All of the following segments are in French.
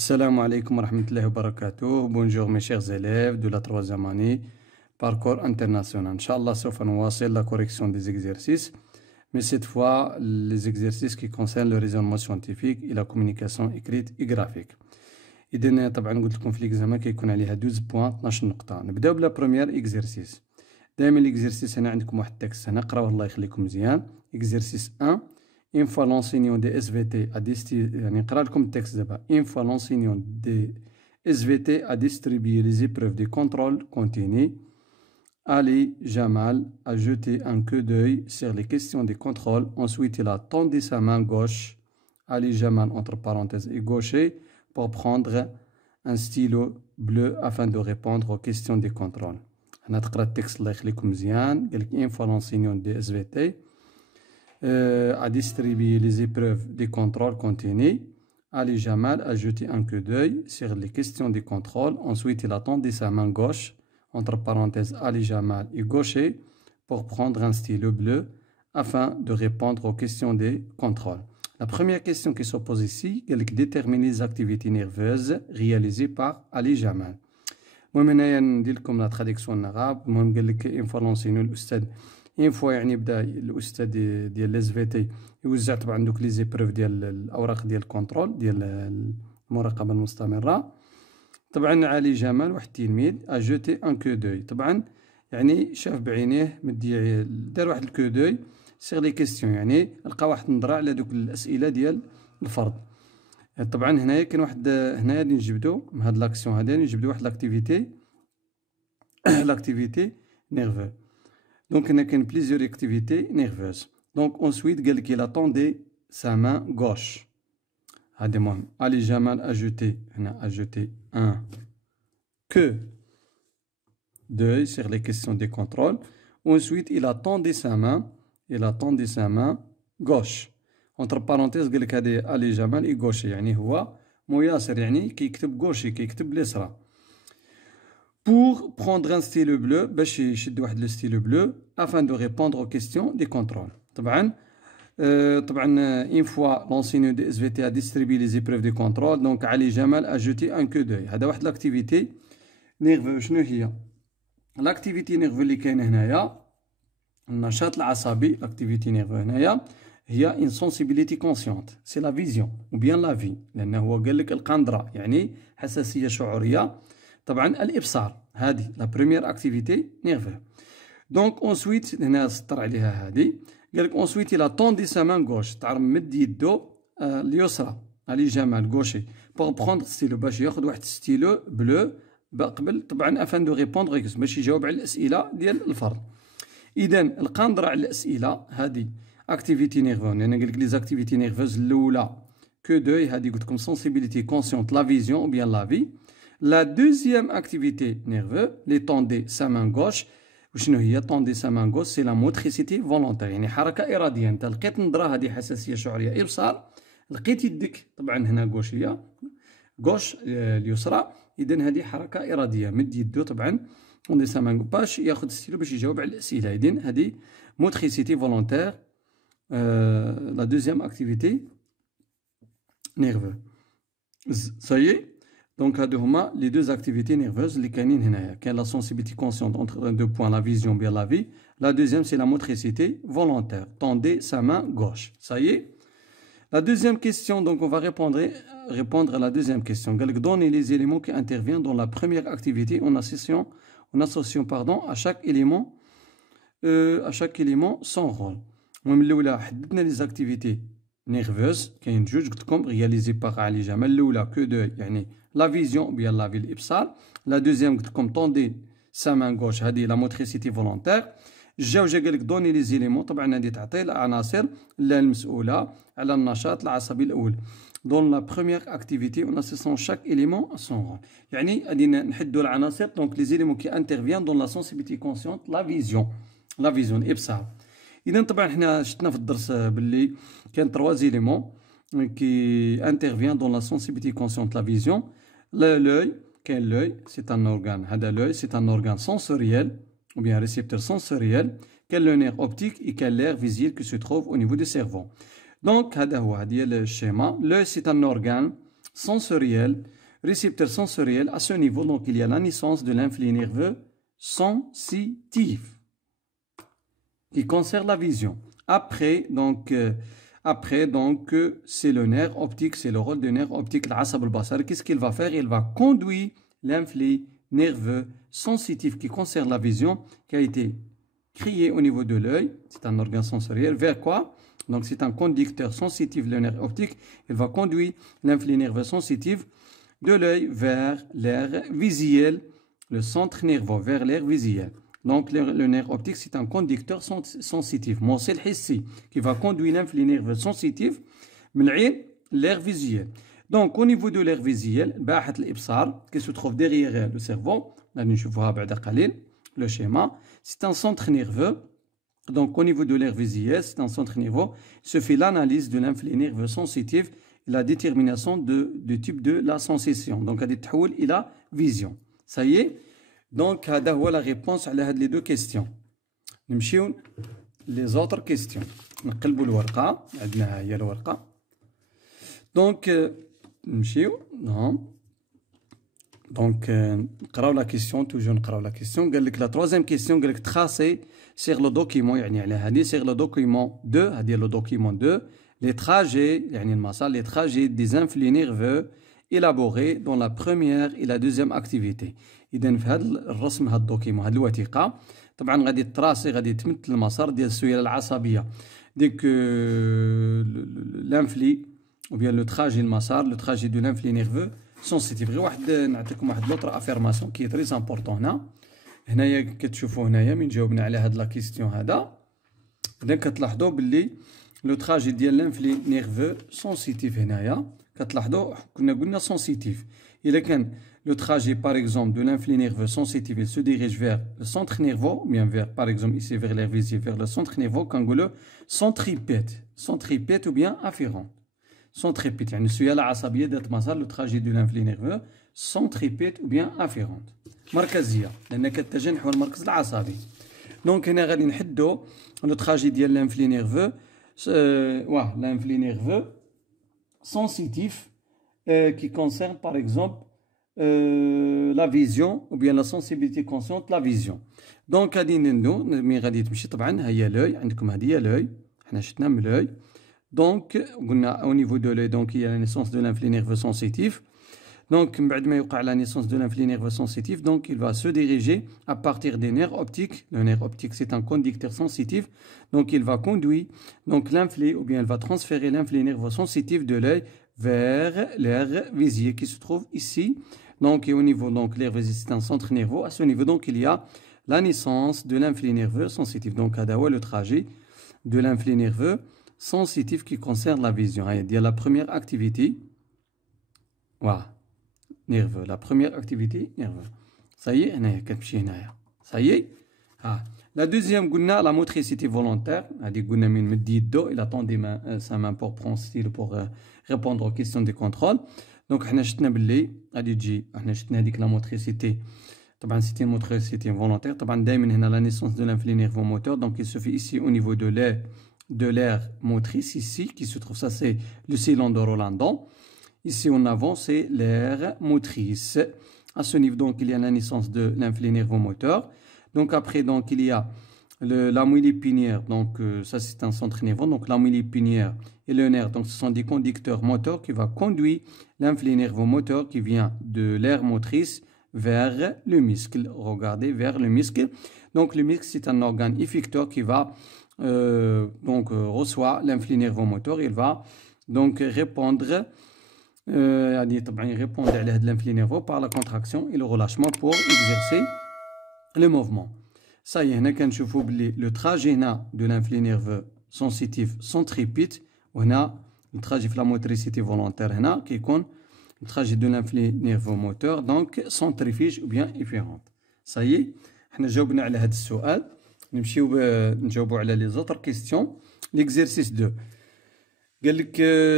Assalamu alaikum wa rahmatullahi wa barakatuh. Bonjour mes chers élèves de la troisième année, parcours international. Inch'Allah, sauf à la correction des exercices, mais cette fois, les exercices qui concernent le raisonnement scientifique et la communication écrite et graphique. إذن طبعا قلت لكم في l'examen كيكون عليها 12 بوان 12 نقطة. نبداو بلا بروميير اكزرسيس. دائما الاكزرسيس هنا عندكم واحد التكست هنا قراوه الله يخليكم مزيان. اكزرسيس 1. Une fois l'enseignant des SVT a distribué, يعني نقرا لكم التكست دابا. Une fois l'enseignant des SVT a distribué les épreuves de contrôle continu, Ali Jamal a jeté un coup d'œil sur les questions de contrôle. Ensuite, il a tendu sa main gauche, Ali Jamal entre parenthèses et gaucher, pour prendre un stylo bleu afin de répondre aux questions de contrôle. هنا تقرا التكست الله يخليكم مزيان. قال لك une fois l'enseignant des SVT a distribué les épreuves de contrôle continu. Ali Jamal a jeté un coup d'œil sur les questions de contrôle. Ensuite, il a tendu sa main gauche, entre parenthèses Ali Jamal et gaucher, pour prendre un stylo bleu afin de répondre aux questions de contrôle. La première question qui s'oppose ici, elle détermine les activités nerveuses réalisées par Ali Jamal. المهم هنايا ندير لكم لا تراديكسيون نغاب. المهم قال لك اون فوا لونسينو الاستاذ اون فوا يعني بدا الاستاذ ديال لي في تي يوزع طبعا دوك لي زيبروف ديال الاوراق ديال الكونترول ديال المراقبه المستمره. طبعا علي جمال واحد التلميذ ا جوتي ان كو دوي، طبعا يعني شاف بعينيه مدي دار واحد الكو دوي سيغ لي كيستيون، يعني لقى واحد النظره على دوك الاسئله ديال الفرد. طبعا هنايا كاين واحد هنايا اللي نجبدو من هاد لاكسيون هادي نجبدو واحد لاكتيفيتي نيرفو. دونك هنا كاين بليزيور اكتيفيتي نيرفوز. دونك اونسويت قال لك il a tendu sa main gauche. هادي مهم. علي جمال اجوتي هنا اجوتي ان كو d'œil sur les questions de contrôle. Ensuite, il a tendu sa main gauche. Entre parenthèses قال لك هذه علي جمال اي غوشي، يعني هو ميسر، يعني كيكتب غوشي كيكتب اليسرى. Pour prendre un stylo bleu باش يشد واحد لو ستيلو بلو afin de répondre aux questions de contrôle. طبعا une fois l'enseignant de SVT a distribué les épreuves de contrôle, donc علي جمال a jeté un coup d'œil. هذا واحد لاكتيفيتي نيرفو. شنو هي لاكتيفيتي نيرفو اللي كاينه هنايا؟ النشاط العصبي. لاكتيفيتي نيرفو هنايا هي une sensibilité consciente، c'est la vision ou bien la vie، لأنه هو قال لك القندرة يعني حساسية شعورية. طبعا الإبصار هذه لا بروميير أكتيفيتي نيرفو. دونك أونسويت هنا سطر عليها هذه، قال لك أونسويت إلا طوندي سا مان غوش، تعرف مد يدو اليسرى علي جمال غوشي بوغ بخوندغ ستيلو باش ياخذ واحد ستيلو بلو قبل طبعا افان دو ريبوندغ باش يجاوب على الأسئلة ديال الفرد. إذا القندرة على الأسئلة هذه اكتيفيتي نيرفو. انا قال لك لي زاكتيفيتي نيرفوز الاولى كو دوي هذه قلت لكم سونسيبيليتي كونسيونت لا فيزيون او بيان لا في. لا دوزيام اكتيفيتي نيرفو لي طوندي سا مان غوش. وشنو هي طوندي سا مان غوش؟ سي لا موتريسيتي فولونتير، يعني حركه اراديه. انت لقيت نظره هذه حساسيه شعوريه ابصار، لقيت يدك طبعا هنا غوشيه غوش اليسرى، اذا هذه حركه اراديه. مد يدو طبعا طوندي سا مان باش ياخذ ستيلو باش يجاوب على الاسئله. اذا هذه موتريسيتي فولونتير. La deuxième activité nerveuse. Ça y est. Donc, les deux activités nerveuses, les canines, qui la sensibilité consciente entre deux points, la vision bien la vie. La deuxième, c'est la motricité volontaire. Tendez sa main gauche. Ça y est. La deuxième question, donc on va répondre à la deuxième question. Donnez les éléments qui interviennent dans la première activité en associant à chaque élément son rôle. المهم الاولى حددنا لي زاكتيفيتي نيرفوز، كاين جوج قلت لكم رياليزي باغ علي جمال. الاولى كو دو يعني لا فيزيون بيان لا في الابصار. لا دوزيام قلت لكم طوندي سا مان غوش هذه لا موتريسيتي فولونتير. الجوجه قال لك دوني لي زيليمون، طبعا هذه تعطي العناصر المسؤوله على النشاط العصبي الاول. دون لا بروميير اكتيفيتي اون اسيسون شاك اليمون سون رول، يعني غادي نحدوا العناصر. دونك لي زيليمون كي انترفيان دون لا سونسيبيليتي كونسيونت لا فيزيون الابصار. إذا طبعا حنا شفنا في الدرس باللي كاين 3 زيليمون كي انترفيان دون لا سونسيبيليتي كونسيونت لا فيزيون. لوي كاين لوي سي ان اورغان، هذا لوي سي ان اورغان سونسوريال ou bien récepteur sensoriel. كاين لو نير اوبتيك et كاين l'air visible qui se trouve au niveau du cerveau. Donc هذا هو هذه الشيما. لوي سي ان اورغان sensoriel, récepteur sensoriel, à ce niveau, donc il y a la naissance de l'influx nerveux sensitif qui concerne la vision. Après, donc, c'est le nerf optique, c'est le rôle du nerf optique, l'asab al-basar. Qu'est-ce qu'il va faire? Il va conduire l'influx nerveux sensitif qui concerne la vision, qui a été créé au niveau de l'œil, c'est un organe sensoriel, vers quoi? Donc c'est un conducteur sensitif, le nerf optique. Il va conduire l'influx nerveux sensitif de l'œil vers l'aire visuelle, le centre nerveux, vers l'aire visuelle. Donc le nerf optique, c'est un conducteur sensitif, موصل حسي, qui va conduire l'influx nerveux sensitif من l'aire visuelle. Donc au niveau de l'aire visuelle, باحة الإبصار, qui se trouve derrière le cerveau, نشوفوها بعد قليل, le schéma, c'est un centre nerveux. Donc au niveau de l'aire visuelle, c'est un centre nerveux, se fait l'analyse de l'influx nerveux sensitif et la détermination du type de la sensation. Donc هذه تحول إلى vision. Ça y est. Donc هذا هو la réponse على هاد les deux questions. نمشيو les autres questions. نقلبوا الورقة, عندنا هي الورقة. Donc نمشيو. Donc نقراو la question, toujours نقراو la question. قال لك la troisième question, قال لك tracer sur le document, يعني على هذه sur le document 2, هذه le document 2, les trajets, يعني المسار, les trajets des influx nerveux élaborés dans la première et la deuxième activité. إذا في هذا الرسم، هذا الدوكيمون، هذه الوثيقة طبعا غادي تراسي، غادي تمثل المسار ديال السيالة العصبية ديك لانفلي ou bien le trajet المسار، le trajet de l'influx nerveux sensitif. غير واحد نعطيكم واحد لوطر افيرماسيون كي تري امبورطون. هنايا كتشوفوا هنايا من جاوبنا على هاد لا كيستيون هذا، اذا كتلاحظوا باللي لو تراجي ديال لانفلي نيرفو سونسيتيف، هنايا كتلاحظوا كنا قلنا سونسيتيف. الا كان le trajet par exemple de l'influx nerveux sensitif, il se dirige vers le centre nerveux, ou bien vers, par exemple ici vers l'aire visible, vers le centre nerveux, كنقولوا centripète ou bien afférente. centripète يعني السيالة العصبية ديال مسار le trajet de l'influx nerveux centripète ou bien afférente. مركزية لأن كتجه نحو المركز العصبي. دونك هنا غادي نحدو le trajet ديال l'influx nerveux l'influx nerveux sensitif qui concerne par exemple la vision ou bien la sensibilité consciente la vision. دونك غادي ندو مي غادي تمشي طبعا هي لوي، عندكم هذه هي لوي، حنا شفنا من لوي. دونك قلنا au niveau de l'œil donc il y a la naissance de l'influx nerveux sensitif. Donc من بعد ما يوقع la naissance de l'influx nerveux sensitif, donc il va se diriger à partir des nerfs optiques. Le nerf optique c'est un conducteur sensitif, donc il va conduire donc l'influx ou bien il va transférer l'influx nerveux sensitif de l'œil vers l'aire visuelle qui se trouve ici. Donc et au niveau donc l'aire visuelle c'est un centre nerveux. À ce niveau donc il y a la naissance de l'influx nerveux sensitif. Donc هذا هو le trajet de l'influx nerveux sensitif qui concerne la vision. Il y a la première activité. Voilà. Nerveux. La première activité nerveux. Ça y est, ça y est. La deuxième, la motricité volontaire. Il attendait sa main pour prendre style pour répondre aux questions de contrôle. Donc, on a شفنا باللي غادي تجي، احنا شفنا هذيك لا موتريسيتي. طبعا سيتي موتريسيتي volontaire. طبعا دائما هنا la naissance de l'influx nerveux moteur. Donc, il se fait ici au niveau de l'aire motrice ici qui se trouve, ça c'est le cylindre de Roland. Ici en avant c'est l'aire motrice. À ce niveau donc il y a la naissance de l'influx nerveux moteur. Donc après donc il y a la moelle épinière, donc ça c'est un centre nerveux. Donc la moelle épinière et le nerf, donc ce sont des conducteurs moteurs qui va conduire l'influx nerveux moteur qui vient de l'aire motrice vers le muscle. Regardez, vers le muscle. Donc le muscle c'est un organe effecteur qui va reçoit l'influx nerveux moteur. Il va donc répondre à l'influx nerveux par la contraction et le relâchement pour exercer le mouvement. Ça y est, le trajet de l'influx nerveux sensitif centripète, on a le trajet de la motricité volontaire qui est le trajet de l'influx nerveux moteur, donc centrifuge ou bien efférente. Ça y est, on a جاوبنا على هذا السؤال. نجاوبوا على les autres questions. L'exercice 2.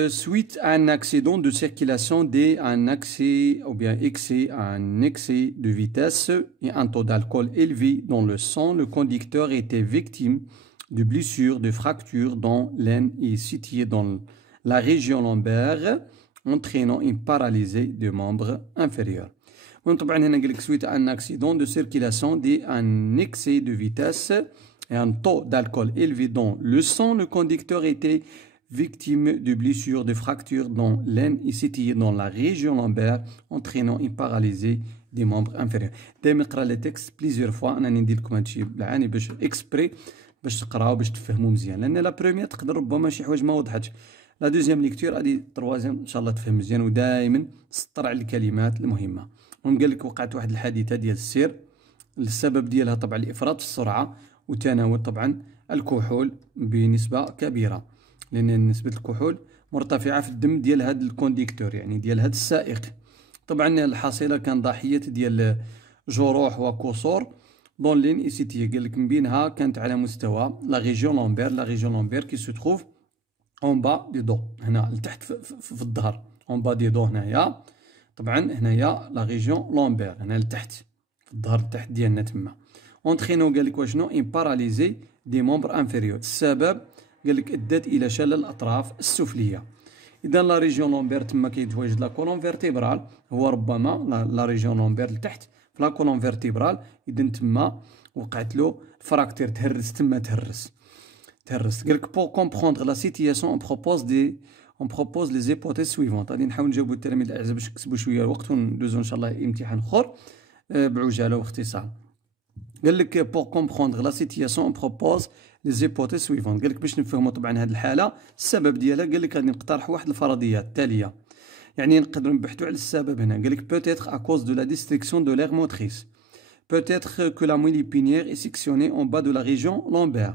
Suite à un accident de circulation dû à un excès ou bien un excès de vitesse et un taux d'alcool élevé dans le sang, le conducteur était victime de blessures, de fractures dont l'une est située dans la région lombaire entraînant une paralysie des membres inférieurs. طبعا هنا قال لك suite à un accident de circulation dû à un excès de vitesse et un taux d'alcool élevé dans le sang, le conducteur était victime de blessures, de fractures dans l'aine et situé dans la région lombaire, entraînant une paralysie des membres inférieurs. دائما نقرا لي تكست بليزيور فوا، انا ندير لكم هادشي بالعاني باش اكسبري باش تقراو باش تفهموا مزيان، لان لا بروميير تقدر ربما شي حوايج ما وضحتش، لا دوزيام ليكتور غادي تروازيام ان شاء الله تفهم مزيان، ودائما سطر على الكلمات المهمه. المهم قال لك وقعت واحد الحادثه ديال السير، السبب ديالها طبعا الافراط في السرعه وتناول طبعا الكحول بنسبه كبيره، لان نسبه الكحول مرتفعه في الدم ديال هذا الكونديكتور، يعني ديال هذا السائق. طبعا الحاصله كان ضحيه ديال جروح وكسور دون لين ايسيتيه، قال لك من بينها كانت على مستوى لا ريجيون لومبير، لا ريجيون لومبير كي سو تروف اون با دي دو، هنا لتحت في الظهر، اون با دي دو هنايا، طبعا هنايا لا ريجيون لومبير هنا لتحت في الظهر تحت ديالنا تما. اونترينو قال لك واشنو ان باراليزي دي مومبر انفيريور، السبب قال لك ادت الى شلل الاطراف السفليه. اذا لا ريجيون لومبير تما كيتواجد لا كولون فيرتيبرال، هو ربما لا ريجيون لومبير لتحت في لا كولون فيرتيبرال، اذا تما وقعت له فراكتير، تهرس تما، تهرس. قال لك بور كومبروندر لا سيتياسيون اون بروبوز لي زيبوتيز سويفونت. غادي نحاول نجاوبوا التلاميذ الاعزاء باش نكسبوا شويه الوقت وندوزو ان شاء الله امتحان اخر بعجاله واختصار. قال لك بور كومبروندر لا سيتياسيون اون بروبوز لي زيبوتيز سويفونت، قال لك باش نفهموا طبعا هذه الحاله السبب ديالها، قال لك غادي نقترح واحد الفرضيات التاليه، يعني نقدروا نبحثوا على السبب هنا. قال لك بوتيتر ا كوز دو لا ديستريكسيون دو لير موتريس، بوتيتر كو لا مويل épinière est sectionnée en bas de la région lombaire,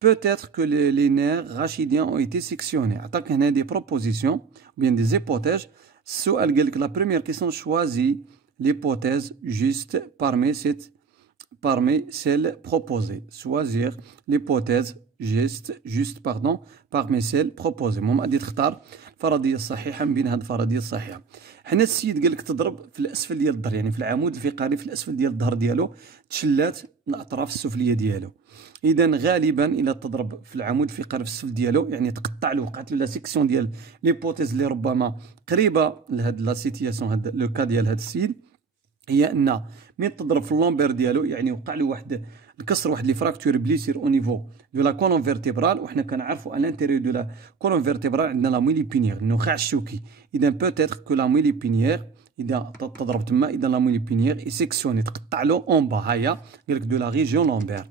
peut-être que les nerfs rachidiens ont été sectionnés. عطاك هنا دي بروبوزيسيون ou bien des hypothèses. السؤال قال لك لا بروميير كيسيون choisis l'hypothèse juste parmi celles proposées. Choisir l'hypothèse juste parmi celles proposées. المهم غادي تختار الفرضيه الصحيحه من بين هاد الفرضيه الصحيحه. حنا السيد قال لك تضرب في الاسفل ديال الظهر، يعني في العمود الفقري في الاسفل ديال الظهر ديالو تشلات الاطراف السفليه ديالو. اذا غالبا الى تضرب في العمود الفقري في السفل ديالو يعني تقطع له، وقعت له لا سيكسيون ديال ليبوتيز اللي ربما قريبه لهاد لا سيتياسيون، هاد لو كا ديال هاد السيد، هي ان من تضرب في اللومبير ديالو يعني وقع له واحد الكسر، واحد لي فراكتور بليسير او نيفو دو لا كولون فيرتيبرال، وحنا كنعرفوا ان لانتيريور دو لا كولون فيرتيبرال عندنا لا مويل épinière النخاع الشوكي. اذا بوتيتر كو لا مويل épinière اذا تضرب تما، اذا لا مويل épinière اي سيكسيوني تقطع له اون با، هيا قال لك دو لا ريجيون لومبير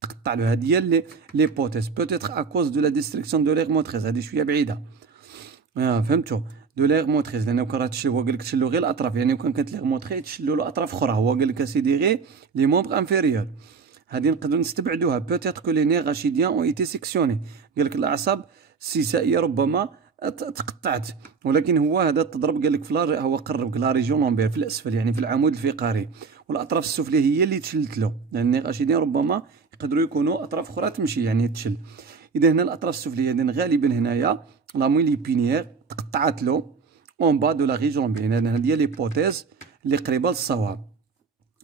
تقطع له. هذه هي ليبوتيز. بوتيتر ا كوز دو لا ديستريكسيون دو لير موتريس، هذه شويه بعيده فهمتوا، دو لير موتريس، لانه كان راه تشلو، هو قال لك تشلو غير الاطراف، يعني وكان كانت لير موتري تشلو له اطراف اخرى، هو قال لك اسيدي غير لي مومبر انفيريور، هذه نقدروا نستبعدوها. بوتيتر كو لي نير راشيديان اون ايتي سيكسيوني، قال لك الاعصاب السيسائيه ربما تقطعت، ولكن هو هذا تضرب قال لك في هو قرب لا ريجيون لومبير في الاسفل، يعني في العمود الفقري، والاطراف السفليه هي اللي تشلت له، لان الراشيديان ربما يقدروا يكونوا اطراف اخرى تمشي يعني تشل. اذا هنا الاطراف السفليه اذا غالبا هنايا لا مويل épinière تقطعت له اون با دو لا ريجيون لومبير، هذه هي ليبوتيز اللي قريبه للصواب.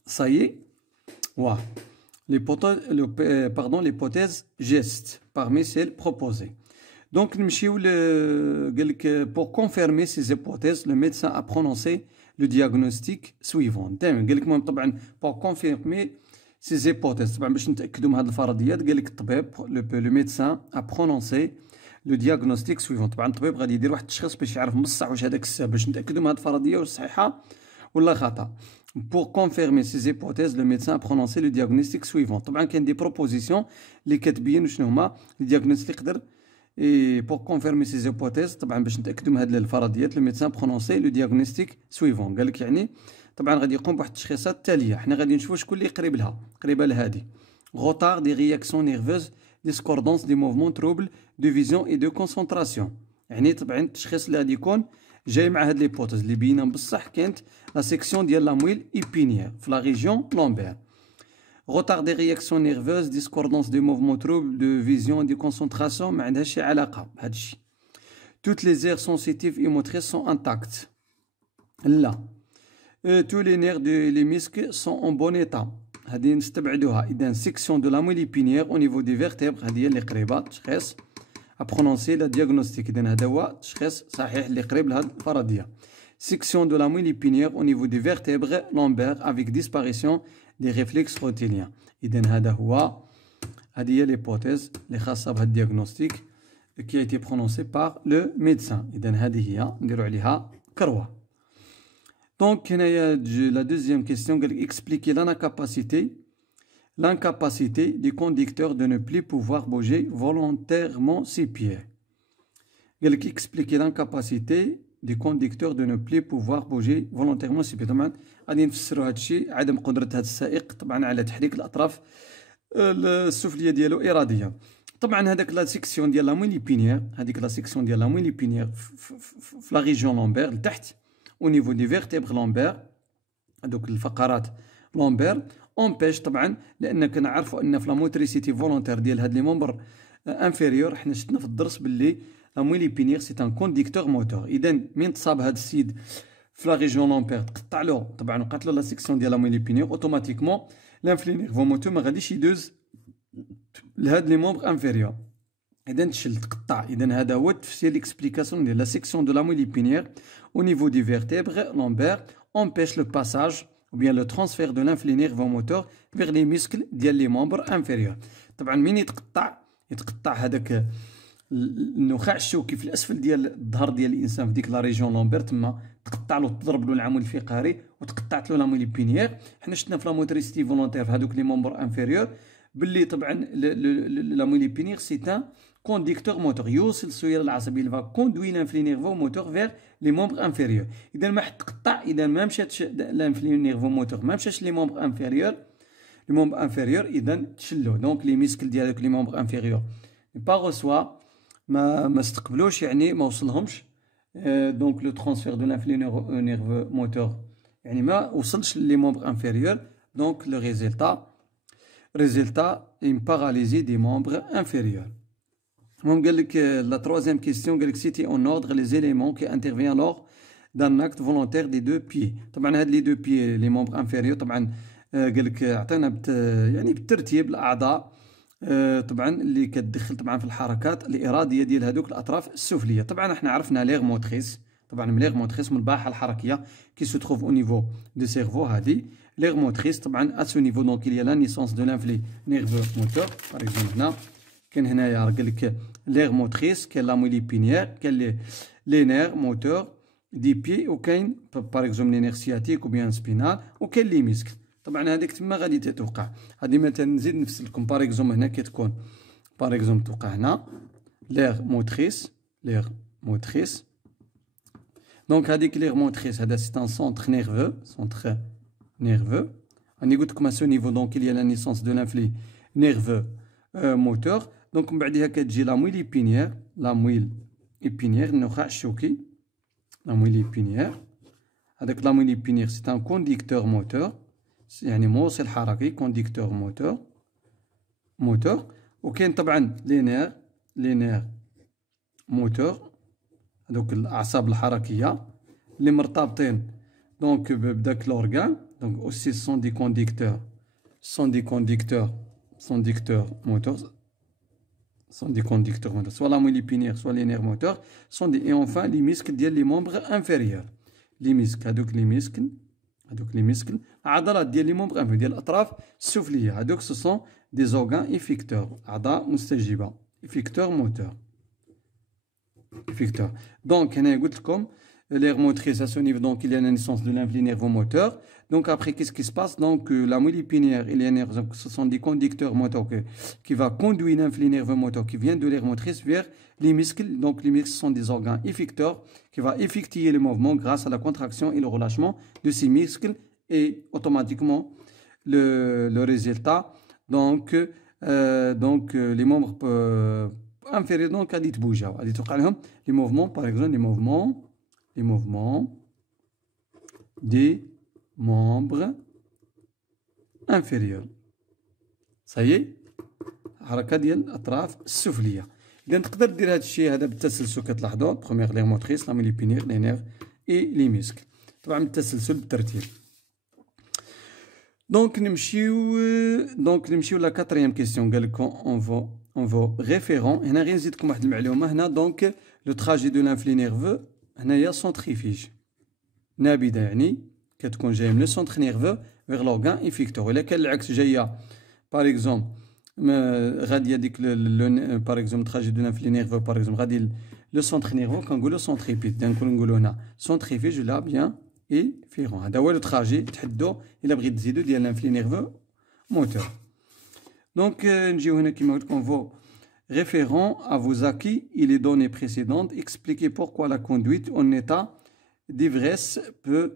صايي واه l'hypothèse geste parmi celles proposées. Donc, pour confirmer ces hypothèses, le médecin a prononcé le diagnostic suivant. Pour confirmer ces hypothèses, le médecin a prononcé le diagnostic suivant. طبعا الطبيب غادي يدير واحد التشخيص باش يعرف بصح واش هذاك السبب، باش نتاكدوا من هذه الفرضيه واش صحيحه ولا خطا. Pour confirmer ces hypothèses, le médecin a prononcé le diagnostic suivant. طبعا كاين دي بروبوزيسيون اللي كتبين شنو هما الدياغنوستيك يقدر. pour confirmer ces hypothèses طبعا باش نتاكدوا من هذه الفرضيات، le médecin a prononcé le diagnostic suivant. قال لك يعني طبعا غادي يقوم بواحد التشخيصات التاليه، حنا غادي نشوفوا شكون اللي قريب لها، قريبه لهذه. retard des réactions nerveuses, discordance des mouvements, troubles de vision et de concentration. يعني طبعا التشخيص اللي غادي يكون جاي مع هاد ليبوتيز اللي بينا بصح كانت لا سيكسيون ديال لا مويل épinière في لا ريجيون لومبير. retard des réactions nerveuses, discordance des mouvements, troubles de vision et de concentration ما عندهاش شي علاقه بهذا الشيء. toutes les aires sensitives et motrices sont intactes. لا tous les nerfs de l'hémisque sont en bon état. هذه نستبعدوها. اذا سيكسيون دو لا مويل épinière au niveau des vertèbres هذه هي اللي قريبه تشخيص à prononcer le diagnostic. إذن هذا هو تشخيص صحيح اللي قريب لهاد الفرضية. Section de la moelle épinière au niveau des vertèbres lombaires avec disparition des réflexes rotuliens. إذن هذا هو هذه هي l'hypothèse اللي خاصة بهاد الديagnostic qui a été prononcé par le médecin. إذن هذه هي نديرو عليها كروة. Donc هنايا la deuxième question قال expliquer l'incapacité du conducteur de ne plus pouvoir bouger volontairement ses pieds. قال لك expliquer l'incapacité du conducteur de ne plus pouvoir bouger volontairement ses pieds. طبعا غادي نفسروا هذا الشيء عدم قدرة هذا السائق طبعا على تحريك الأطراف السفلية ديالو إرادية. طبعا هذاك لا سيكسيون ديال لا مويل ايبينيير هذيك لا سيكسيون ديال لا مويل ايبينيير في لا ريجيون لومبير لتحت au niveau des vertèbres lombaires هذوك الفقرات لومبير امبيش طبعا لان كنعرفوا ان في لا موتريسيتي فولونتير ديال هاد لي مومبر انفيريور حنا شفنا في الدرس باللي لا مويل ايبينيير سي ان كونديكتور موتور. اذا من تصاب هاد السيد في لا ريجيون لومبير تقطع له طبعا وقعت له لا سيكسيون ديال لا مويل ايبينيير اوتوماتيكمون لانفلي نيرفو موتور ما غاديش يدوز لهاد لي مومبر انفيريور. إذا تشل تقطع. إذا هذا هو التفسير ليكسبليكاسيون ديال لا سيكسيون دو لا مويل ايبينيير au niveau des vertèbres lombaires empêche le passage ou bien le transfert de l'influx nervomoteur vers les muscles ديال les membres inférieurs. طبعا من يتقطع هذاك النخاع الشوكي في الاسفل ديال الظهر ديال الانسان في ديك لا ريجيون لومبير تما تقطع له تضرب له العمود الفقري وتقطعت له لا مويل ايبينيير. حنا شفنا في لا موتريسيتي فولونتير في هذوك لي مومبر انفيريور باللي طبعا لا مويل ايبينيير سي ان conducteur moteur يوصل السير العصبي اللي va conduire l'influx nerveux moteur vers les membres inférieurs. اذا ما حتقطع اذا ما مشاتش l'influx nerveux moteur ما مشاش لي membres inférieurs اذا تشلو دونك لي ميسكل ديالك لي membres inférieurs با غوسوا ما استقبلوش يعني ما وصلهمش دونك لو ترانسفير دو l'influx nerveux moteur يعني ما وصلش لي membres inférieurs دونك لو résultat une paralysie des membres inférieurs. المهم قال لك لا تروازيام كيستيون قال لك سيتي اون اوردر لي زيليمون كي انترفيان لور دان اكت فولونتير دي دو بيي. طبعا هاد لي دو بيي لي مومبر انفيريور طبعا قال لك عطينا يعني بالترتيب الاعضاء طبعا اللي كتدخل طبعا في الحركات الاراديه ديال هذوك الاطراف السفليه. طبعا احنا عرفنا ليغ موتريس طبعا من ليغ موتريس من الباحه الحركيه كي سو تروف او نيفو دو سيرفو هذه ليغ موتريس طبعا ا سو نيفو دونك il y a la naissance de l'influx nerveux moteur par exemple هنا كاين هنايا قال لك ليغ موتريس كاين لا مويل ايبينيير كاين لي نير موتور دي بي وكاين باغ اكزومبل لي نير سياتيك او بيان سبينال وكاين لي ميسك. طبعا هذيك تما غادي تتوقع هذه مثلا نزيد نفس لكم باغ اكزومبل هنا كتكون باغ اكزومبل توقع هنا ليغ موتريس دونك هذيك ليغ موتريس هذا سي ان سونتر نيرفو راني قلت لكم ا سو نيفو دونك il y a la naissance de l'influx nerveux moteur. دونك من بعدها كتجي لا مويل ايبينيير النخاع الشوكي لا مويل ايبينيير هذاك لا مويل ايبينيير سي ان كونديكتور موتور يعني موصل حركي كونديكتور موتور وكاين طبعا لي نير موتور هذوك الاعصاب الحركيه اللي مرتبطين دونك بداك لورغان دونك اوسي سون دي كونديكتور moteur sont des conducteurs moteurs soit la moelle épinière soit les nerfs moteurs sont des et enfin les muscles ديال les membres inférieurs les muscles هذوك les muscles عضلات ديال les membres inférieurs ديال الاطراف السفليه هذوك ce sont des organes effecteurs اعضاء مستجيبه effecteurs moteurs donc هنا قلت لكم l'air motrice à ce niveau donc il y a la naissance de l'influx nervomoteur. Donc après qu'est-ce qui se passe? Donc la moelle épinière et les nerfs ce sont des conducteurs moteurs qui va conduire l'influx nervomoteur qui vient de l'air motrice vers les muscles. Donc les muscles sont des organes effecteurs qui va effectuer le mouvement grâce à la contraction et le relâchement de ces muscles et automatiquement le résultat donc les membres inférieurs donc غادي يتبوجاو غادي توقع لهم les mouvements par exemple les mouvements des membres inférieurs. Ça y est حركة ديال الأطراف السفلية. إذا تقدر دير هذا الشيء هذا بالتسلسل كتلاحظوا بروميير ليغ موتريس لا مويل ايبينيير لي نير اي لي ميسكل طبعا بالتسلسل بالترتيب. دونك نمشيو لا كاتريام كيسيون قال لكم on veut référent. هنا غير نزيدكم واحد المعلومة هنا. Donc le trajet de l'influx nerveux هنايا centrifuge نابضة، يعني كتكون جاية من le centre nerveux vers l'organe effecteur. إلا كان العكس جاية par exemple غادي هذيك par exemple trajet de l'influx nerveux par exemple غادي le centre nerveux كنقولوا centripète. donc نقولوا هنا centrifuge لا bien efférent. هذا هو le trajet تحدوا إلا بغيت تزيدوا ديال l'influx nerveux moteur. Donc نجيو هنا كيما قلت لكم فو référent à vos acquis et les données précédentes. Expliquez pourquoi la conduite en état d'ivresse peut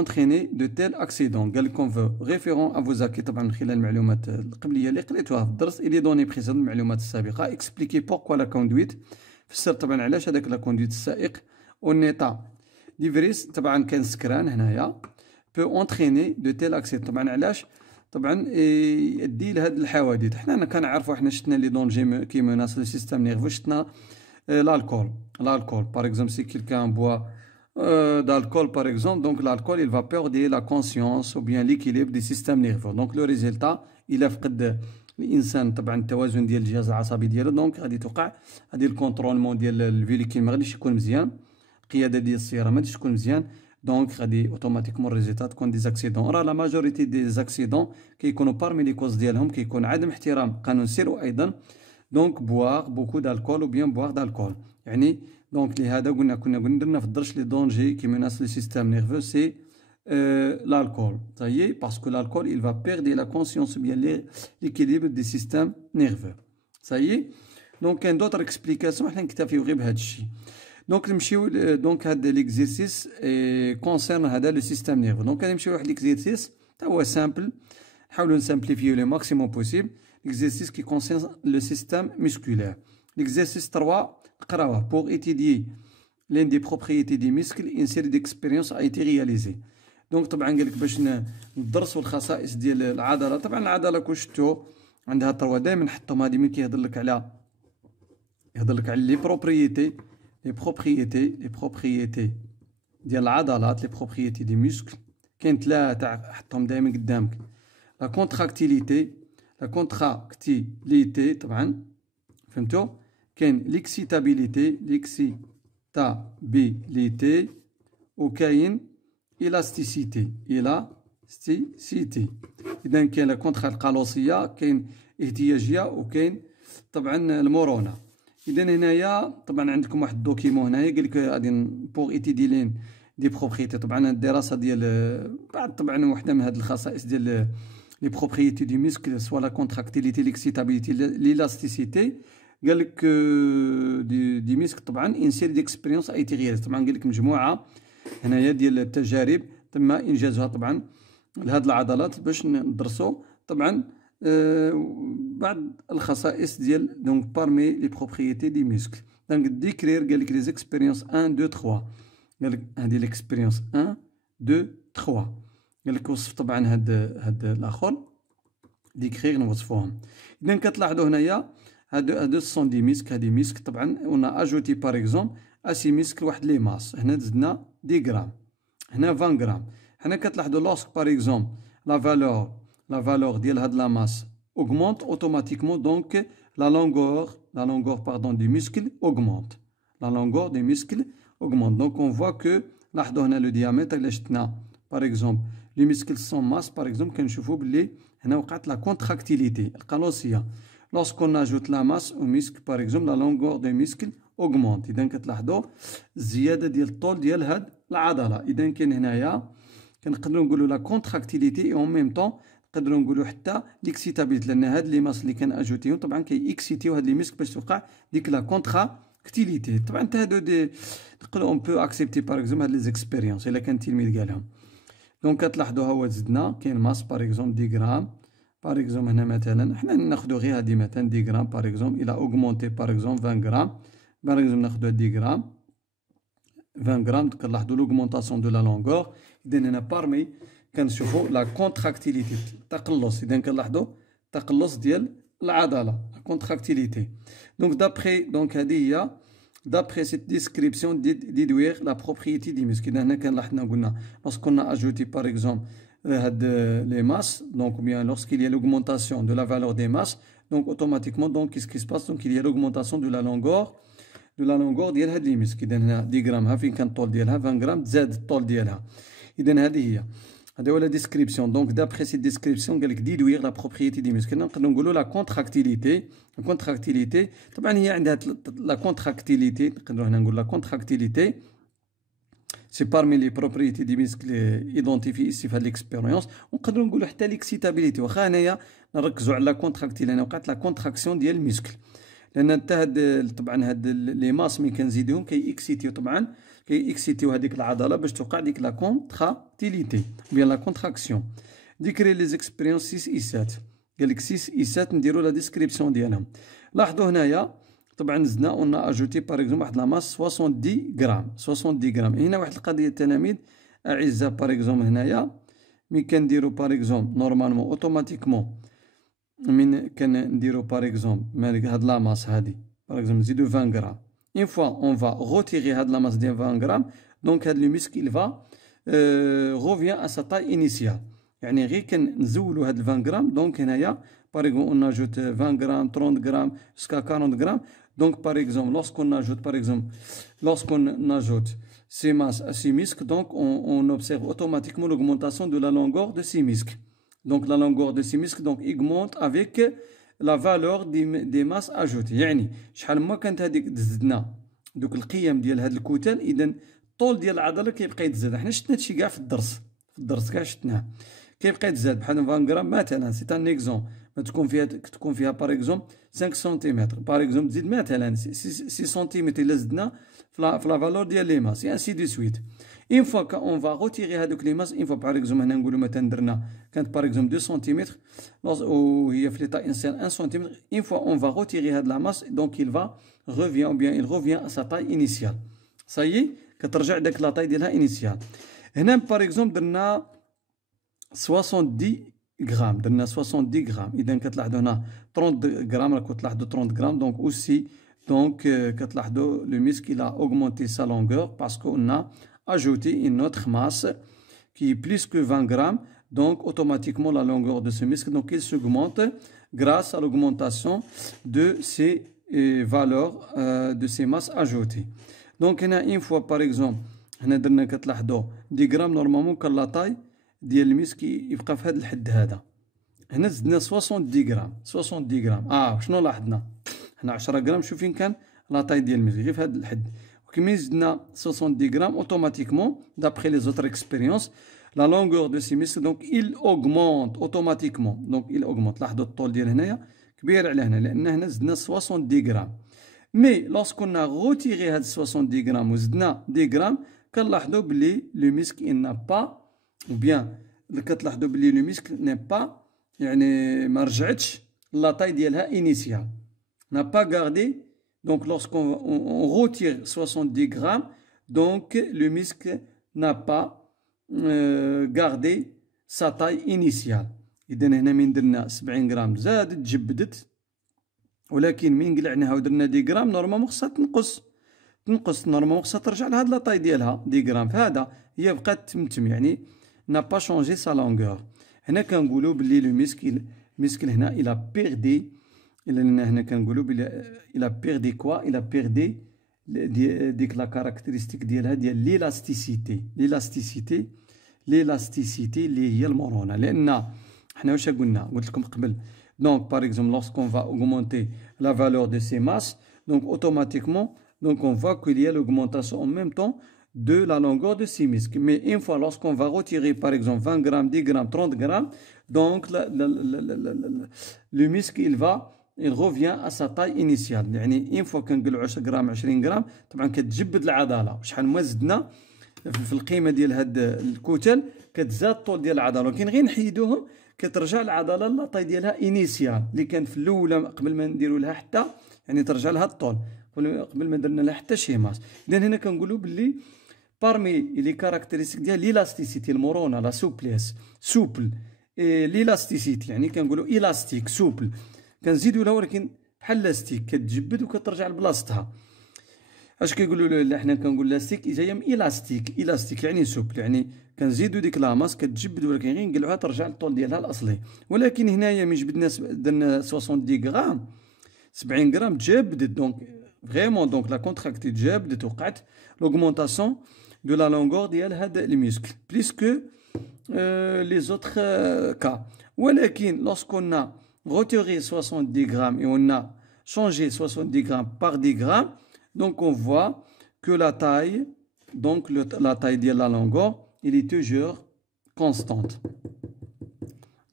entraîner de tels accidents. قال لكم فو référent à vos acquis طبعا من خلال المعلومات القبلية اللي قريتوها في الدرس et les données précédentes المعلومات السابقة. Expliquez pourquoi la conduite فسر طبعا علاش هذاك لا كوندويت السائق en état d'ivresse طبعا كان سكران هنايا peut entraîner de tels accidents. طبعا علاش طبعا يؤدي لهاد الحوادث. حنا كنعرفوا حنا شفنا لي دونجي كي مناس لو سيستيم نيرفو. شفنا l'alcool par exemple si quelqu'un boit d'alcool par exemple, donc l'alcool il va perdre la conscience ou bien l'équilibre du système nerveux. donc le résultat il فقد الانسان طبعا التوازن ديال الجهاز العصبي ديالو. دونك غادي توقع هذه الكونترولمون ديال الفيليكول ما غاديش يكون مزيان، القياده ديال السياره ما غاديش تكون مزيان. دونك غادي اوتوماتيكمون الريزلتا تكون دي زاكسيدون. راه لا ماجوريتي دي زاكسيدون كيكونوا بارمي لي كوز ديالهم كيكون عدم احترام قانون السير وايضا دونك بوار بوكو دالكول او بيان بوار دالكول. يعني دونك لهذا كنا درنا في الدرس لي دونجي كي مناس لي سيستيم نيرفو سي l'alcool. Ça y est, parce que l'alcool, il va perdre la conscience ou bien l'équilibre du système nerveux. Ça y est. Donc, une autre explication, on va نكتفيو غير بهذا الشيء. Donc, نمشيو donc هذا l'exercice concerne هذا le système nerveux. Donc, نمشيو واحد l'exercice تا هو simple. نحاولوا نسامبليفيو le maximum possible. L'exercice qui concerne le système musculaire. L'exercice 3, قراوه. Pour étudier l'une des propriétés des muscles, une série d'expériences a été réalisée. دونك طبعا قال لك باش ندرسوا الخصائص ديال العضله. طبعا العضله كون شفتوا عندها تروا دائما نحطهم هذه من كيهضر لك على لي بروبريتي ديال العضلات، لي بروبريتي دي موسكل. كاين ثلاثه حطهم دائما قدامك. لا كونتراكتيليتي طبعا فهمتوا. كاين ليكسيتابيليتي وكاين élasticité. إذا كاين لا كونترا القالوسية، كاين احتياجية وكاين طبعا المرونة. إذا هنايا طبعا عندكم واحد الدوكيمون هنايا قال لك غادي بوغ ايتيدي دي بروبريتي. طبعا الدراسة ديال بعد طبعا وحدة من هاد الخصائص ديال لي بروبريتي دي مسكل سوا لا كونتراكتيليتي ليكسيتابيليتي ليلاستيسيتي. قال لك دي مسك طبعا ان سيري ديكسبيريونس ايتي رياليز. طبعا قال لك مجموعة هنايا ديال التجارب تم انجازها طبعا لهاد العضلات باش ندرسوا طبعا بعض الخصائص ديال دونك بارمي لي بروبريتي دي مسكل. دونك ديكرير قال لك لي زيكسبيريونس 1 2 3. قال لك هذه ليكسبيريونس 1 2 3. قال لك وصف طبعا هاد الاخر ديكرير نوصفوهم. اذا كتلاحظوا هنايا هادو سون دي مسك. هادي مسك طبعا ونا اجوتي باغ اكزومبل اسي مسك واحد لي ماس. هنا زدنا 10 غرام، هنا 20 غرام. هنا كتلاحظوا لوسك باغ اكزومبل لا فالور ديال هاد لا ماس augmente automatiquement donc la longueur pardon du muscle augmente. La longueur du muscle augmente. Donc on voit que لاحظوا هنا لو diamètre اللي شفنا باغ اكزومبل لي مسكل سون ماس باغ اكزومبل كنشوفوا باللي هنا وقعت لا كونتراكتيليتي القالوسيه. lorsqu'on ajoute la masse au muscle par exemple la longueur du muscle augmente. اذا كتلاحظوا الزياده ديال الطول ديال هاد العضله. اذا كاين هنايا كنقدروا نقولوا لا كونتراكتيليتي او ميم طون نقدروا نقولوا حتى ليكسيتابيليتي، لان هاد لي ماس اللي كناجوتيهم طبعا كي اكسيتيو هاد لي مسك باش توقع ديك لا كونتراكتيليتي. طبعا حتى هادو دي نقدروا اون بو اكسبتي باغ اكزومبل هاد لي زيكسبيريونس الا كان التلميذ قالهم. دونك كتلاحظوا ها هو زدنا كاين ماس باغ اكزومبل 10 غرام باغ اكزومبل. هنا مثلا حنا ناخذوا غير هادي مثلا 10 غرام باغ اكزومبل الى اوغمونتي باغ اكزومبل 20 غرام باغ اكزومبل ناخذوا 10 غرام 20 غرام. كنلاحظوا لوغمونطاسيون دو لا لونغور. اذا هنا بارمي كنشوفوا لا كونتراكتيليتي التقلص. اذا كنلاحظوا التقلص ديال العضله لا كونتراكتيليتي. دونك دابخي دونك هذه هي دابخي سيت ديسكريبسيون ديدوير لا بروبريتي دي مسك. اذا هنا كنلاحظنا قلنا لوسكون اجوتي باغ اكزومبل هاد لي ماس دونك بيان لوسكيل y a l'augmentation de la valeur des masses donc automatiquement donc qu'est-ce qui se passe, donc il y a l'augmentation de la longueur ديال هاد لي مسك. اذا هنا 10 غرام ها فين كان الطول ديالها 20 غرام تزاد الطول ديالها. اذا هذه هي، هذا هو لا ديسكريبسيون. دونك دابخي سي ديسكريبسيون قال لك ديدوير لا بروبريتي دي مسك. نقدروا نقولوا لا كونتراكتيليتي. الكونتراكتيليتي طبعا هي عندها لا كونتراكتيليتي، نقدروا هنا نقول لا كونتراكتيليتي سي بارمي لي بروبريتي دي مسك ايدونتيفي ici في هاد ليكسبيريونس. ونقدروا نقولوا حتى ليكسيتابيليتي، واخا هنايا نركزوا على لا كونتراكتيل، هنا وقعت لا كونتراكسيون ديال المسكل، لان حتى هاد طبعا هاد لي ماس ملي كنزيدوهم كيكسيتيو طبعا كيكسيتيو هذيك العضله باش توقع ديك لا كونتراكتيليتي بيان لا كونتراكسيون. ديكري لي زيكسبيريونس 6 اي 7. قال لك 6 اي 7 نديروا لا ديسكريبسيون ديالهم. لاحظوا هنايا طبعا زدنا اون اجوتي باغ اكزومبل واحد لا ماس 70 غرام 70 غرام. هنا واحد القضيه التلاميذ اعزاء، باغ اكزومبل هنايا ملي كنديروا باغ اكزومبل نورمالمون اوتوماتيكمون من كنديرو باغ اكزومبل هاد لا ماس هادي باغ اكزومبل نزيدو 20 غرام. اون فوا اون فا روتيري هاد لا ماس ديال 20 غرام، دونك هاد لو مسك il va revient à sa taille initiale. يعني غير كنزولو هاد 20 غرام، دونك هنايا باغ اكزومبل اون اجوت 20 غرام 30 غرام jusqu'à 40 غرام. دونك باغ اكزومبل لوسكون اجوت باغ اكزومبل لوسكون اجوت ces masses à ces muscles, donc on observe automatiquement l'augmentation de la longueur de ces muscles. Donc la longueur de ces muscles donc augmente avec la valeur des masses ajoutées. يعني شحال ما كانت هذيك زدنا دوك القيم ديال هاد الكتل، اذا الطول ديال العضله كيبقى يتزاد. حنا شفنا هادشي كاع في الدرس كاع شفناه كيبقى يتزاد. بحال 20 غرام مثلا سي ان اكزومبل تكون فيها باغ اكزومبل 5 سنتيمتر، باغ اكزومبل تزيد مثلا 6 سنتيمتر الا زدنا في لا فالور ديال لي ماس اي انسي دو سويت. اون فوا كون فا روتيري هذوك لي ماس، اون فوا باغ اكزومبل هنا نقولوا مثلا درنا كانت باغ اكزومبل 2 سنتيمتر وهي في ليطا انسيال 1 سنتيمتر، اون فوا اون فا روتيري هاد لا ماس دونك il va revient ou bien il revient à sa taille initiale. صايي كترجع داك لا طاي ديالها انيسيال. هنا باغ اكزومبل درنا 70 غرام، درنا 70 غرام، اذا كتلاحظوا هنا 30 غرام راكم تلاحظوا 30 غرام. دونك اوسي دونك كتلاحظوا لو مسك il a augmenté sa longueur parce qu'on a ajouté une autre masse qui est plus que 20 grammes. Donc automatiquement la longueur de ce muscle donc il s'augmente grâce à l'augmentation de ces valeurs de ces masses ajoutées. Donc هنا une fois par exemple هنا درنا كتلاحظوا 10 غرام نورمالمون كان لا طاي ديال المسك يبقى في هذا الحد هذا. هنا زدنا 70 غرام 70 غرام. شنو لاحظنا هنا 10 غرام شوف فين كان لا طاي ديال المسك غير في هذا الحد. وكمين زدنا 70 غرام automatiquement d'après les autres expériences la longueur de ces muscles donc il augmente automatiquement. donc il augmente. لاحظوا الطول ديال هنايا كبير على هنا لان هنا زدنا 70 غرام. مي لوسكون غوتيغي هاد 70 غرام وزدنا 10 غرام كنلاحظوا بلي لو مسك il n'a pas ou bien كتلاحظوا بلي لو مسك n'est pas يعني ما رجعتش لا طاي ديالها انيسيال n'a pas gardé. Donc lorsqu'on retire 70 grammes, donc le muscle n'a pas gardé sa taille initiale. إذا هنا من درنا 70 غرام زادت تجبدت، ولكن من قلعناها ودرنا 10 غرام نورمالمون خصها تنقص نورمالمون خصها ترجع لهاد لا طاي ديالها 10 غرام. فهذا هي بقات تمتم يعني n'a pas changé sa longueur. هنا كنقولوا بلي لو مسكل هنا il a perdu. إلا هنا كنقولوا بلي il a perdu quoi il a perdu ديك لا كاركتيرستيك ديالها ديال ليلاستيسيتي اللي هي المرونة. لأن حنا واش قلنا قلت لكم قبل دونك باغ اكزومبل لوrsqu'on va augmenter la valeur de ces masses donc automatiquement donc on voit qu'il y a l'augmentation en même temps de la longueur de ces muscles. Mais une fois lorsqu'on va retirer par exemple 20 grammes 10 grammes 30 grammes donc le muscle il revient à sa taille initiale. يعني اون فوا كنقلعوا 10 غرام 20 غرام طبعا كتجبد العضله وشحال ما زدنا في القيمه ديال هاد الكتل كتزاد الطول ديال العضله، ولكن غير نحيدوهم كترجع العضله لا طاي ديالها انيسيال اللي كانت في الاولى قبل ما نديروا لها حتى يعني ترجع لها الطول قبل ما درنا لها حتى شي ماس. اذا هنا كنقولوا باللي بارمي لي كاركتيرستيك ديال ليلاستيسيتي المرونه لا سوبليس سوبل ليلاستيسيتي يعني كنقولوا الاستيك سوبل كنزيدوا لها ولكن بحال لاستيك كتجبد وكترجع لبلاصتها. اش كيقولوا له حنا كنقول لاستيك جايه من الاستيك يعني سوبل، يعني كنزيدو ديك لاماس كتجبد، ولكن غير نقلعوها ترجع للطول ديالها الاصلي. ولكن هنايا ملي جبدنا درنا 70 غرام 70 غرام تجبدت، دونك فريمون دونك لا كونتراكتي تجبدت، وقعت لوغمونطاسيون دو لا لونغور ديال هاد الميسكل بليس كو لي زوتر كا. ولكن لوسكون ا retiré 70 grammes et on a changé 70 grammes par 10 grammes, donc on voit que la taille, donc la taille de la longueur, il est toujours constante.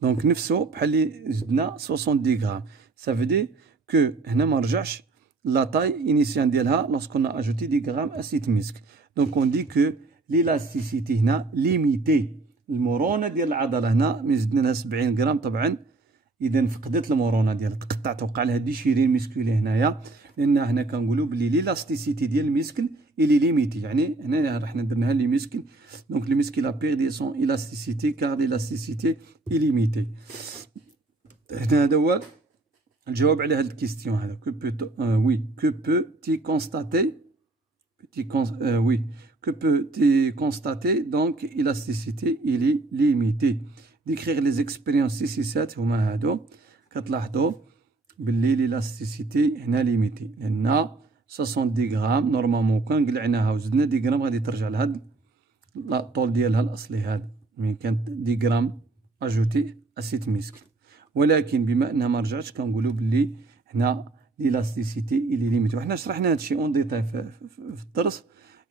Donc نفسو بحال اللي زدنا 70 grammes. Ça veut dire que هنا ما رجعش la taille initiale ديالها lorsqu'on a ajouté 10 grammes à cette muscle. Donc on dit que l'élasticité هنا limitée. المرونة ديال العضلة هنا ملي زدنا لها 70 غرام طبعا اذا فقدت المرونه ديالها، تقطعت، وقع لها ديشيرين ميسكولي هنايا، لان هنا كنقولوا بلي ليلاستيسيتي ديال الميسكل الي ليميتي، يعني هنا حنا درناها لي ميسكل، دونك لي ميسكل ا بيردي سون الاستيسيتي كار ليلاستيسيتي اليميتي. هنا هذا هو الجواب على هاد الكيستيون هذا. كو وي كو بوتي كونستاتي وي كو بوتي كونستاتي دونك الاستيسيتي الي ليميتي. ديكريغ لي زيكسبيريونس 6 6 هما هادو، كتلاحظوا باللي ليلاستيسيتي هنا ليميتي، لان 70 غرام نورمالمون كان قلعناها وزدنا 10 غرام غادي ترجع لهاد الطول ديالها الاصلي هذا، ملي كانت 10 غرام اجوتي اسيت ميسكل. ولكن بما انها ما رجعتش كنقولوا باللي هنا ليلاستيسيتي الي ليميتي. وحنا شرحنا هادشي اون ديتاي في الدرس.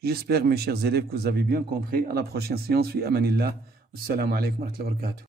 J'espère mes chers élèves que vous avez bien compris. À la prochaine séance في امان الله. السلام عليكم ورحمة الله وبركاته.